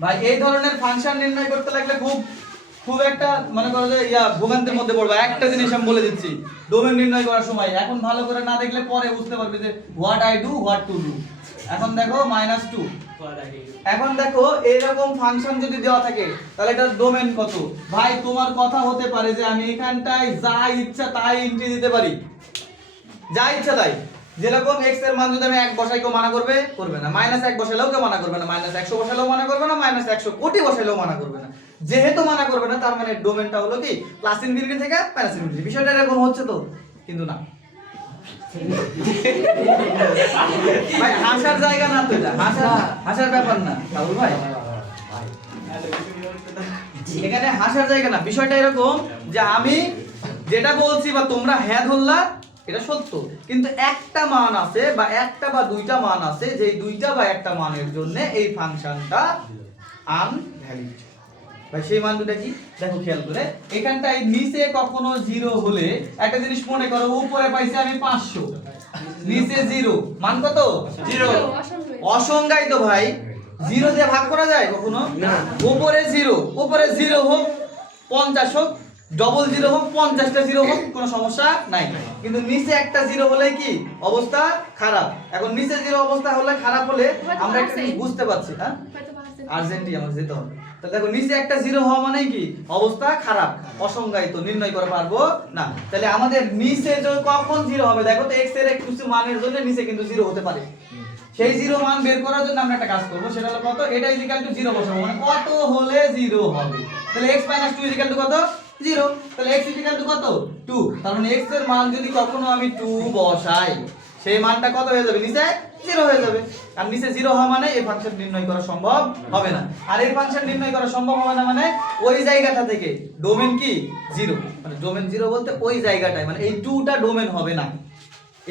ভাই এই ধরনের ফাংশন নির্ণয় করতে লাগলে খুব একটা মনে করো যে ভূমিন্তের মধ্যে পড়বা। একটা জিনিস আমি বলে দিচ্ছি, ডোমেন নির্ণয় করার সময় এখন ভালো করে না দেখলে পরে বুঝতে পারবে যে what I do what to do. এখন দেখো -2, এখন দেখো এরকম ফাংশন যদি দেওয়া থাকে তাহলে এটার ডোমেন কত? ভাই তোমার কথা হতে পারে যে আমি এখানটায় যা ইচ্ছা তাই এন্ট্রি দিতে পারি, যা ইচ্ছা তাই। যেরকম x এর মান যদি আমি 1 বসাই কেউ মানা করবে না, -1 বসাইলেও কেউ মানা করবে না, -100 বসাইলেও মানা করবে না, -100 কোটি বসাইলেও মানা করবে না। যেহেতু মানা করবে না তার মানে ডোমেনটা হলো কি প্লাস ইনফিনিটি থেকে মাইনাস ইনফিনিটি। বিষয়টা এরকম হচ্ছে তো, কিন্তু না ভাই হাসার জায়গা না তো, এটা হাসার ব্যাপার না রাহুল ভাই, এখানে হাসার জায়গা না। বিষয়টা এরকম যে আমি যেটা বলছি বা তোমরা হ্যাঁ ধরলা এটা সত্য, কিন্তু একটা মান আছে বা একটা বা দুইটা মান আছে যে দুইটা বা একটা মানের জন্য এই ফাংশনটা আনভ্যালিড। ভাই সেই মান দুটো কি দেখো খেয়াল করে, এখানটায় নিচে কখনো 0 হলে একটা জিনিস মনে করো, উপরে পাইছি আমি 500, নিচে 0, মান কত? 0, অসংজ্ঞায়িত ভাই। 0 দিয়ে ভাগ করা যায় কখনো না। উপরে 0 হোক 50 হোক, ডবল 0 হোক 50টা 0 হোক কোনো সমস্যা নাই, কিন্তু নিচে একটা 0 হলে কি অবস্থা খারাপ। এখন নিচে 0 অবস্থা হলে খারাপ হলে আমরা একটা জিনিস বুঝতে পারছি, হ্যাঁ আর্জেন্টি আমাকে যেতে হবে। তাহলে দেখো নিচে একটা 0 হওয়া মানে কি অবস্থা খারাপ, অসংজ্ঞায়িত, নির্ণয় করতে পারবো না। তাহলে আমাদের নিচে কখন 0 হবে দেখো তো, x এর কিছু মানের জন্য নিচে কিন্তু 0 হতে পারে। সেই 0 মান বের করার জন্য আমরা একটা কাজ করব, সেটা হলো কত, এটা ইকুয়াল টু 0 বসাবো, মানে কত হলে 0 হবে। তাহলে x 2 ইকুয়াল টু কত? 0। তাহলে x ইকুয়াল টু কত? 2। তার মানে x এর মান যদি কখনো আমি 2 বসাই সেই মানটা কত হয়ে যাবে? নিচে 0 হয়ে যাবে। আর নিচে 0 হওয়া মানে এই ফাংশন নির্ণয় করা সম্ভব হবে না। আর এই ফাংশন নির্ণয় করা সম্ভব হবে না মানে ওই জায়গাটা থেকে ডোমেন কি 0, মানে ডোমেন 0 বলতে ওই জায়গাটায়, মানে এই 2টা ডোমেন হবে না।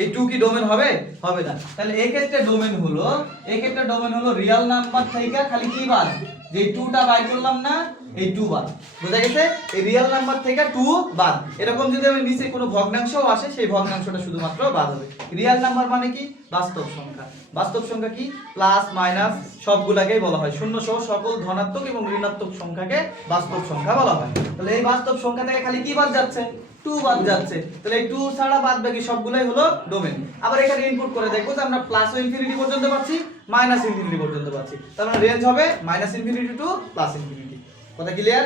এই 2 কি ডোমেন হবে? হবে না। তাহলে এই ক্ষেত্রে ডোমেন হলো রিয়েল নাম্বার থেকে খালি কি বাদ, যে 2টা বাই করলাম না, এই 2 বাদ। বুঝা গেছে? এই রিয়েল নাম্বার থেকে 2 বাদ। এরকম যদি আমি নিচে কোনো ভগ্নাংশও আসে সেই ভগ্নাংশটা শুধুমাত্র বাদ হবে। রিয়েল নাম্বার মানে কি? বাস্তব সংখ্যা। বাস্তব সংখ্যা কি? প্লাস মাইনাস সবগুলাকেই বলা হয়, শূন্য সহ সকল ধনাত্মক এবং ঋণাত্মক সংখ্যাকে বাস্তব সংখ্যা বলা হয়। তাহলে এই বাস্তব সংখ্যা থেকে খালি কি বাদ যাচ্ছে? 2 বাদ যাচ্ছে। তাহলে এই 2 ছাড়া বাদ বাকি সবগুলাই হলো ডোমেন। আবার এখানে ইনপুট করে দেখো যে আমরা প্লাস ইনফিনিটি পর্যন্ত পাচ্ছি, মাইনাস ইনফিনিটি পর্যন্ত পাচ্ছি। তার মানে রেঞ্জ হবে -ইনফিনিটি টু +ইনফিনিটি। কথা ক্লিয়ার?